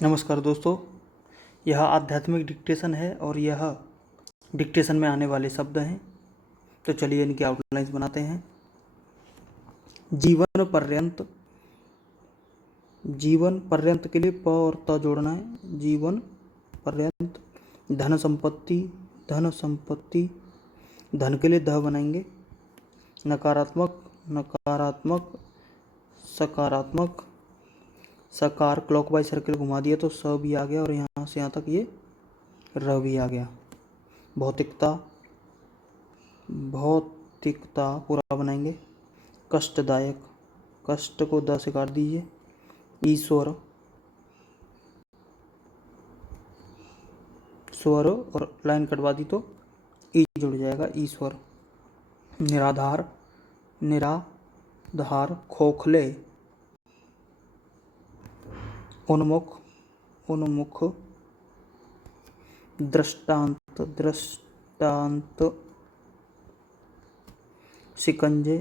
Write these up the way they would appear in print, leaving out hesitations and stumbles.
नमस्कार दोस्तों, यह आध्यात्मिक डिक्टेशन है और यह डिक्टेशन में आने वाले शब्द हैं। तो चलिए इनकी आउटलाइंस बनाते हैं। जीवन पर्यंत के लिए प और त जोड़ना है। जीवन पर्यंत। धन संपत्ति, धन के लिए ध बनाएंगे। नकारात्मक, सकारात्मक, सकार क्लॉकवाइज सर्किल घुमा दिया तो स भी आ गया और यहाँ से यहाँ तक ये र भी आ गया। भौतिकता पूरा बनाएंगे। कष्टदायक, कष्ट को द से काट दीजिए। ईश्वर, स्वर और लाइन कटवा दी तो ई जुड़ जाएगा, ईश्वर। निराधार, खोखले, उन्मुख, दृष्टांत, शिकंजे,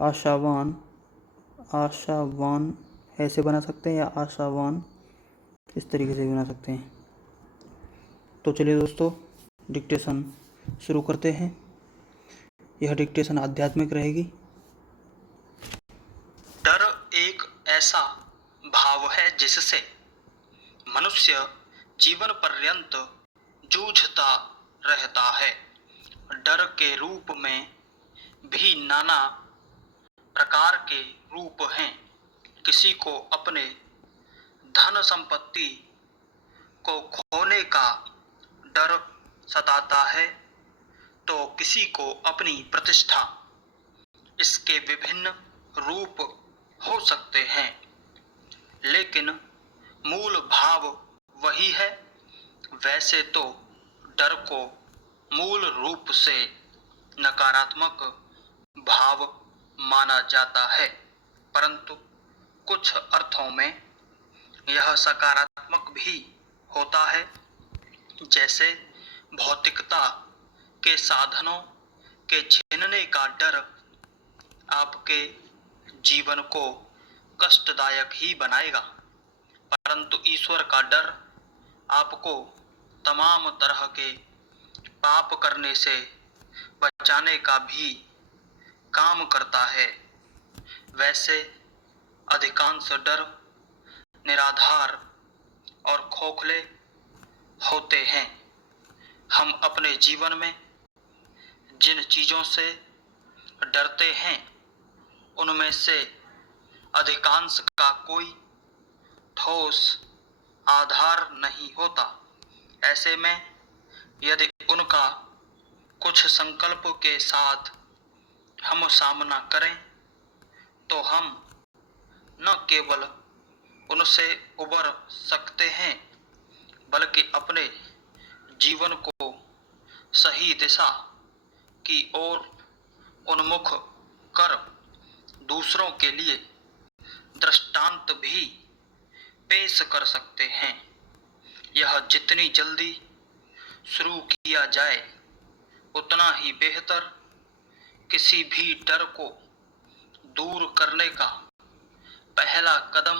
आशावान, ऐसे बना सकते हैं या आशावान, इस तरीके से बना सकते हैं। तो चलिए दोस्तों, डिक्टेशन शुरू करते हैं। यह डिक्टेशन आध्यात्मिक रहेगी। डर एक ऐसा भाव है जिससे मनुष्य जीवन पर्यंत जूझता रहता है। डर के रूप में भी नाना प्रकार के रूप हैं। किसी को अपने धन संपत्ति को खोने का डर सताता है तो किसी को अपनी प्रतिष्ठा। इसके विभिन्न रूप हो सकते हैं, लेकिन मूल भाव वही है। वैसे तो डर को मूल रूप से नकारात्मक भाव माना जाता है, परंतु कुछ अर्थों में यह सकारात्मक भी होता है। जैसे भौतिकता के साधनों के छीनने का डर आपके जीवन को कष्टदायक ही बनाएगा, परंतु ईश्वर का डर आपको तमाम तरह के पाप करने से बचाने का भी काम करता है। वैसे अधिकांश डर निराधार और खोखले होते हैं। हम अपने जीवन में जिन चीजों से डरते हैं उनमें से अधिकांश का कोई ठोस आधार नहीं होता। ऐसे में यदि उनका कुछ संकल्प के साथ हम सामना करें तो हम न केवल उनसे उबर सकते हैं बल्कि अपने जीवन को सही दिशा की ओर उन्मुख कर दूसरों के लिए दृष्टांत भी पेश कर सकते हैं। यह जितनी जल्दी शुरू किया जाए उतना ही बेहतर। किसी भी डर को दूर करने का पहला कदम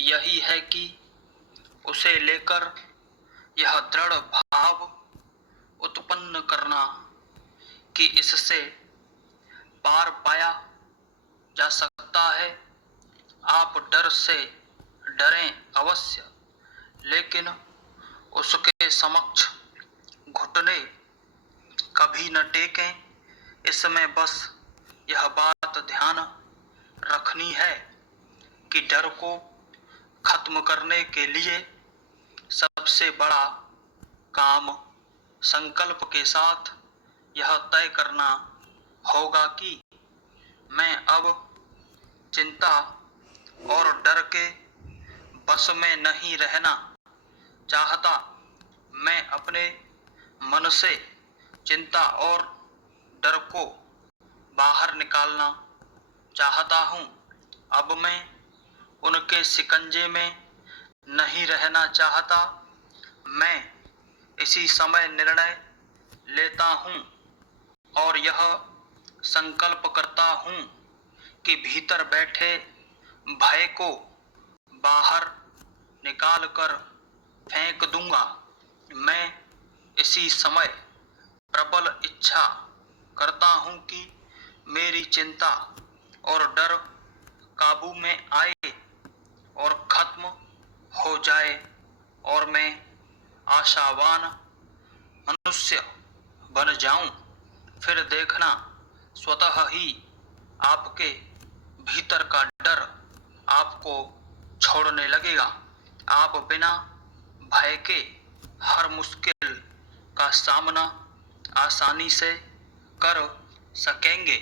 यही है कि उसे लेकर यह दृढ़ भाव उत्पन्न करना कि इससे पार पाया जा सकता है। आप डर से डरें अवश्य, लेकिन उसके समक्ष घुटने कभी न टेकें। इसमें बस यह बात ध्यान रखनी है कि डर को खत्म करने के लिए सबसे बड़ा काम संकल्प के साथ यह तय करना होगा कि मैं अब चिंता और डर के बस में नहीं रहना चाहता। मैं अपने मन से चिंता और डर को बाहर निकालना चाहता हूँ। अब मैं उनके शिकंजे में नहीं रहना चाहता। मैं इसी समय निर्णय लेता हूँ और यह संकल्प करता हूँ कि भीतर बैठे भय को बाहर निकाल कर फेंक दूंगा। मैं इसी समय प्रबल इच्छा करता हूँ कि मेरी चिंता और डर काबू में आए और खत्म हो जाए और मैं आशावान मनुष्य बन जाऊं। फिर देखना स्वतः ही आपके भीतर का डर आपको छोड़ने लगेगा। आप बिना भय के हर मुश्किल का सामना आसानी से कर सकेंगे।